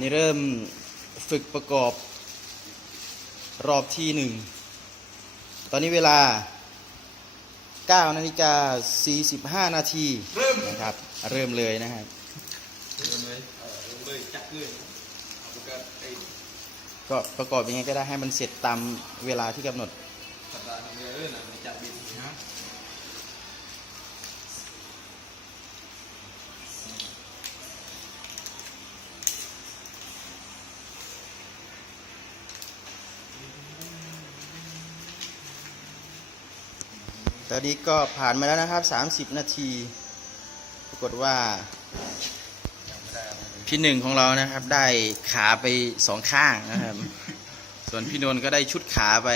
นี่เริ่มฝึกประกอบรอบที่หนึ่ง ตอนนี้เวลา 9 นาฬิกา 45 นาทีเริ่มนะครับ เริ่มเลยนะครับเริ่มเลยเออเริ่มเลยจักเลยเอาไปก็ไอ้ก็ประกอบยังไงก็ได้ให้มันเสร็จตามเวลาที่กำหนด สัปดาห์นึงเลยเออนะไม่จับบินนะ ตอนนี้ก็ผ่านมาแล้วนะครับ 30 นาที ปรากฏว่า พี่หนึ่งของเรานะครับ ได้ขาไปสองข้างนะครับ ส่วนพี่นนท์ก็ได้ชุดขาไป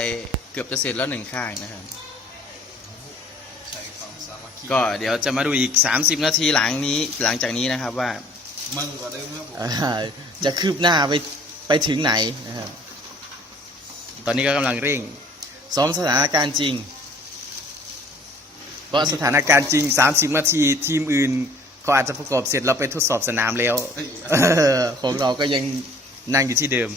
เกือบจะเสร็จแล้วหนึ่งข้างนะครับใช่ความสามัคคีก็เดี๋ยวจะมาดูอีก 30 นาทีหลังนี้หลังจากนี้นะครับว่ามึงกว่าเดิมครับผมอ่าจะคืบหน้าไปไปถึงไหนนะครับ ตอนนี้ก็กำลังเร่ง ซ้อมสถานการณ์จริง เพราะสถานการณ์จริง 30 นาทีทีมอื่นเขาอาจจะประกอบเสร็จเราไปทดสอบสนามแล้วเฮ้ยเออของเราก็ยังนั่งอยู่ที่เดิม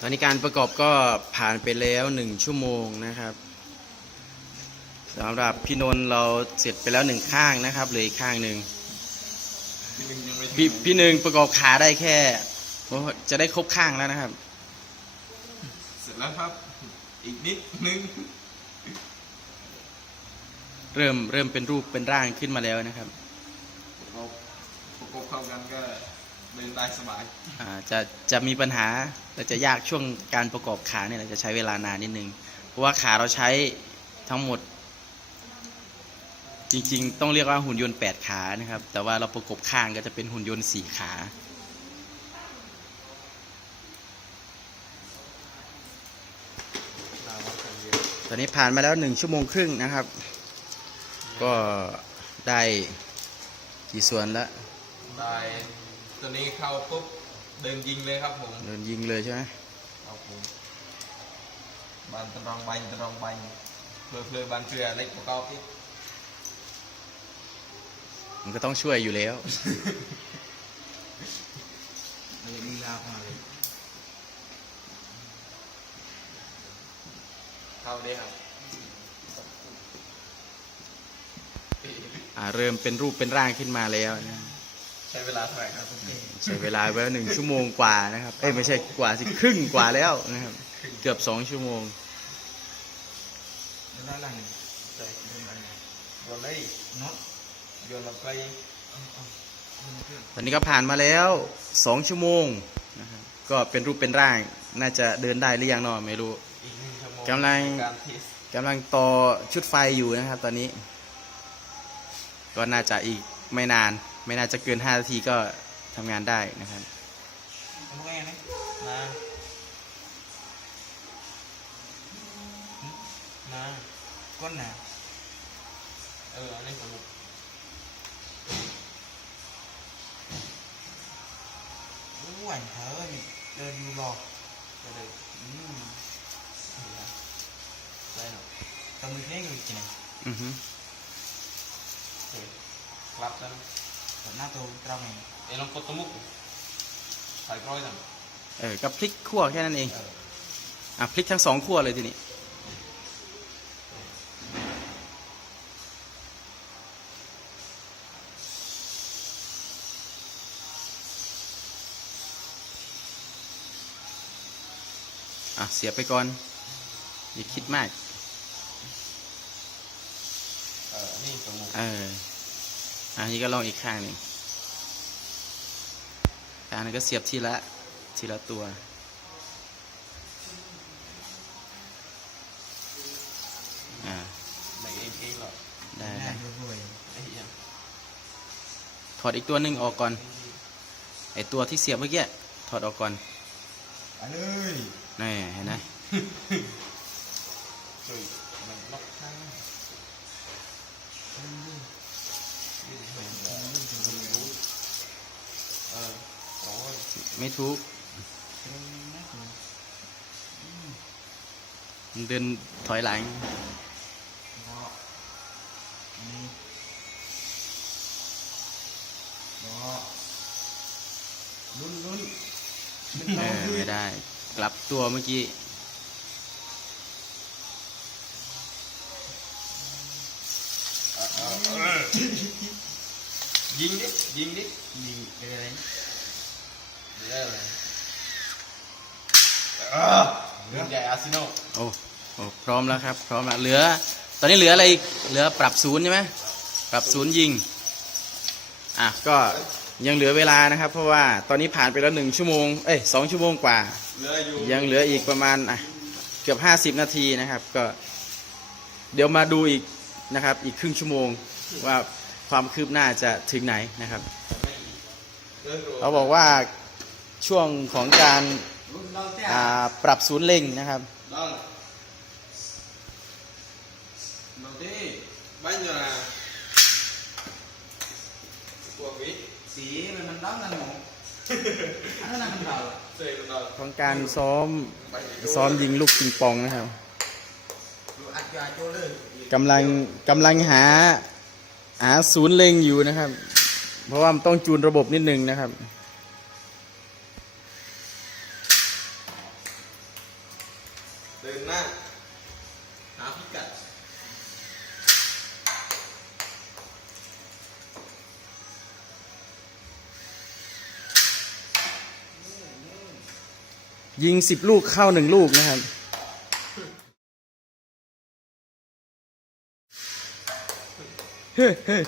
ตอนนี้การประกอบก็ผ่านไปแล้วหนึ่งชั่วโมงนะครับสำหรับพี่นนท์เราเสร็จไปแล้วหนึ่งข้างนะครับเหลืออีกข้างหนึ่งพี่หนึ่งยังไม่ถึงพี่พี่หนึ่งประกอบขาได้แค่โอ้จะได้ครบข้างแล้วนะครับ เสร็จแล้วครับ อีกนิดนึง เริ่มเริ่มเป็นรูปเป็นร่างขึ้นมาแล้วนะครับประกบประกบเข้ากันก็เดินได้สบายอ่าจะจะมีปัญหาและจะยากช่วงการประกอบขาเนี่ยแหละจะใช้เวลานานนิดนึง เพราะว่าขาเราใช้ทั้งหมด จริงๆ ต้องเรียกว่าหุ่นยนต์ 8 ขานะครับ แต่ว่าเราประกบข้างก็จะเป็นหุ่นยนต์ 4 ขา ตอนนี้ผ่านมาแล้ว1ชั่วโมงครึ่งนะครับ ก็ได้กี่ส่วนแล้วได้ตัวนี้เข้าปุ๊บเดินยิงเลยครับผมเดินยิงเลยใช่ไหมครับผมบานตรองบันตรองบันเพลอเพลอบานเกลือเล็กประกอบอีกมันก็ต้องช่วยอยู่แล้วมันยังมีลาบมาเลย เข้าได้ครับอ่าเริ่มเป็นรูปเป็นร่างขึ้นมาแล้วนะใช้เวลาเท่าไหร่ครับคุณพี่ใช้เวลาไปแล้วหนึ่งชั่วโมงกว่านะครับ เอ้ยไม่ใช่กว่าสิครึ่งกว่าแล้วนะครับ เกือบสองชั่วโมงเดินได้หลังใช่เดินได้โยนเลยน็อตโยนลงไปตอนนี้ก็ผ่านมาแล้วสองชั่วโมงนะครับก็เป็นรูปเป็นร่าง น่าจะเดินได้หรือยังเนาะไม่รู้อี กหนึ่งชั่วโมงกำลัง การเทสกำลังต่อชุดไฟอยู่นะครับ ตอนนี้ ก็น่าจะอีกไม่นาน ไม่น่าจะเกิน5นาทีก็ทำงานได้นะครับทำไงนะมามาก้นหนาเอออันนี้สมุกอ้วนเธอนี่เดินอยู่หรอกก็เลยอืม ตะมือแค่อยู่จริงอือฮึโอเครับแล้วแต่หน้าตัวเราไงเอ้ลองกดตะมุกใส่กร้อยสั่งเออกับพลิกขั้วแค่นั้นเองเอออะพลิกทั้งสองขั้วเลยทีนี้อะเสียบไปก่อนอย่าคิดมาก เออนี่สมุกเอออันนี้ก็ลองอีกข้างหนึ่งข้างนึงก็เสียบทีละทีละตัวอ่าไหนเองเองหรอได้หได้น้าดูรวยไอ้เหี้ยังถอดอีกตัวหนึ่งออกก่อน ไอตัวที่เสียบเมื่อกี้ถอดออกก่อนไปเลยนี่เห็นไหม ไม่ทุกมันเดินถอยหลังเพราะนี่รอลุ้นลุ้นเออไม่ได้ กลับตัวเมื่อกี้ ยิงดิ ยิงดินี่เป็นอะไรเดี๋ยวอะไรรุ่นใหญ่อาร์เซนอลโอ้โอ้พร้อมแล้วครับ พร้อมแล้วเหลือ ตอนนี้เหลืออะไรอีกเหลือปรับศูนย์ใช่ไหมปรับศูนย์ยิง อะ ก็ยังเหลือเวลานะครับ เพราะว่าตอนนี้ผ่านไปแล้วหนึ่งชั่วโมง เอ้ยสองชั่วโมงกว่าเหลืออยู่ยังเหลืออีกประมาณอะเกือบห้าสิบนาทีนะครับ ก็ เดี๋ยวมาดูอีกนะครับ อีกครึ่งชั่วโมง ว่าความคืบหน้าจะถึงไหนนะครับเหลืออยู่เขาบอกว่าช่วงของการลุ้นเราเตี้ยอ่าปรับศูนย์เล็งนะครับน้องน้องที่บ้านอยู่นะพวกวิสีมันมันต้องกันหมดอันนั้นมันเราเซ่กันเราของการซ้อมซ้อมยิงลูกปิงปองนะครับดูอัดยาโจเลยกำลังกำลังหา หาศูนย์เล็งอยู่นะครับ เพราะว่ามันต้องจูนระบบนิดนึงนะครับ เดินหน้า หาพิกัดยิงสิบลูกเข้าหนึ่งลูกนะครับ เฮ้ยเฮ้ย